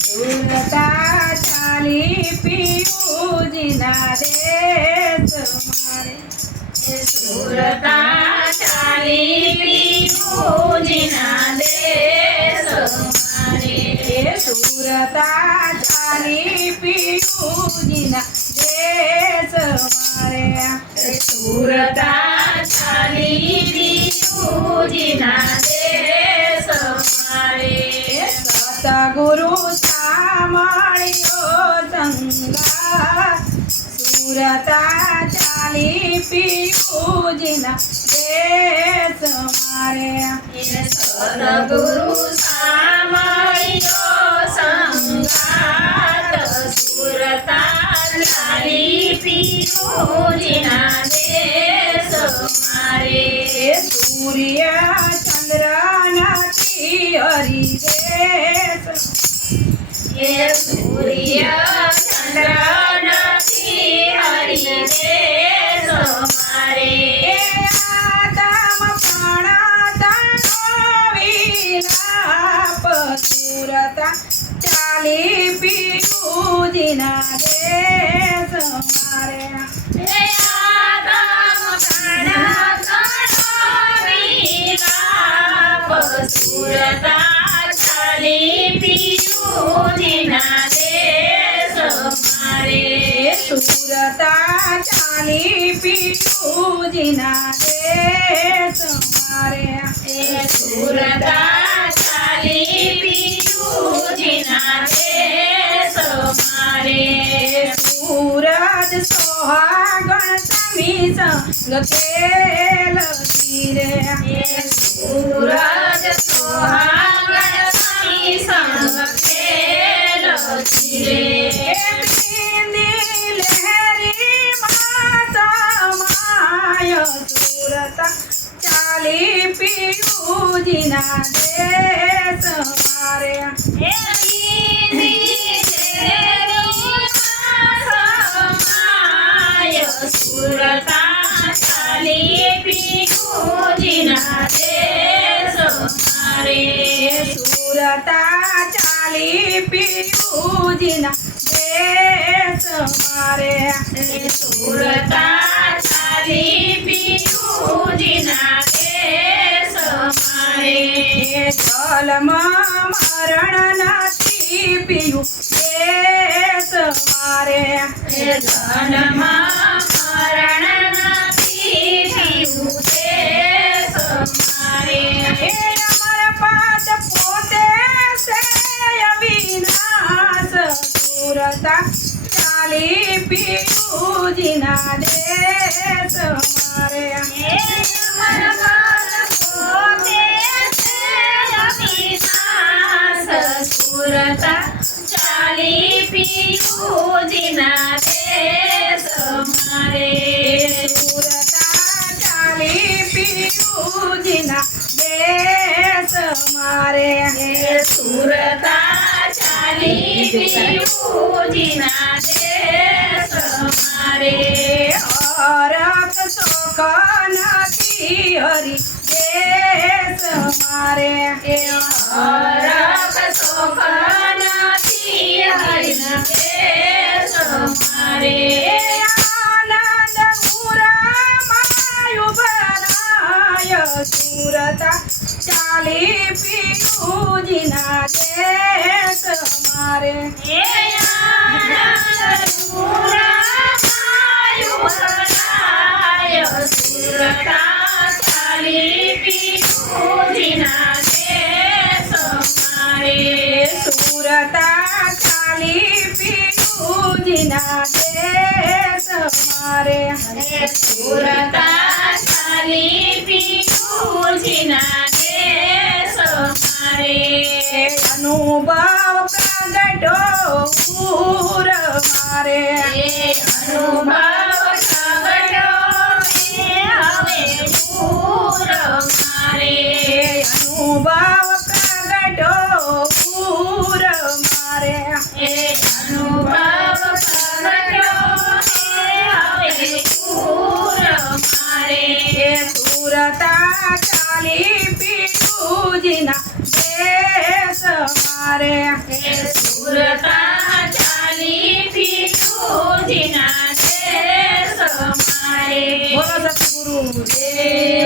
સુરતા ચાલી પિયુજીના દેશ મારે સુરતા ચાલી પિયુજીના દેશ મારે સુરતા ચાલી પિયુજીના દેશ મારે સુરતા ચાલી પિયુજીના દેશ મારે સતગુરુ સાંભળ્યો સંગા સુરતા ચાલી પિયુજીના દેશ મારે સદગુરુ સાંભળ્યો સંગાત સુરતા ચાલી પિયુજીના દેશ મારે સૂર્ય ચંદ્ર નથી હરિ દેશ સૂર્ય ચંદ્ર નથી હરિ દેશ મારે આદમ પ્રાણ વિલાપ સુરતા ચાલી પિયુજીના દેશ મારે સુરતા ચાલી પિયુજીના દેશ મારે સુરતા ચાલી પિયુજીના દેશ મારે સુરતા ચાલી પિયુજીના દેશ મારે સૂરજ સોહાગણ સમી સંગ ખેલ તીરે સૂરજ સોહાગણ સમી સંગ ખેલ તીરે બિંદી લહેરી માય સુરતા ચાલી પિયુજીના દેશ મારે સુરતા ચાલી પિયુજીના દેશ મારે સુરતા ચાલી પિયુજીના દેશ મારે સુરતા ચાલી પિયુજીના દેશ મારે જલમાં મરણ નથી પિયુ દેશ મારે ધનમાં મરણ નથી પિયુ દેશ મારે અમર પાદ પોતે છે અવિનાશ સુરતા ચાલી પિયુજીના દેશ મારે સુરતા ચાલી પિયુજીના દેશ મારે સુરતા ચાલી પિયુજીના દેશ મારે સુરતા ચાલી પિયુજીના દેશ મારે હરક શોક નથી હરિ દેશ મારે હરક શોક નથી હરિ દેશ મારે આનંદ ઉરામાયુ બનાય સુરતા ચાલી પિયુજીના દેશ મારે સુરતા ચાલી પિયુજીના દેશ મારે સુરતા ચાલી પિયુજીના દેશ મારે સુરતા ચાલી પિયુજીના દેશ મારે અનુભવ પ્રગટો પૂર મારે અનુભવ પ્રગટો હવે પૂર મારે અનુભવ પ્રગટો પૂર મારે અનુભવ પ્રગટો હવે પૂર મારે સુરતા ચાલી પિયુજીના દેશ મારે હે સુરતા ચાલી પીઠુજીના દેશ મારે બોલો સતગુરુ દેવ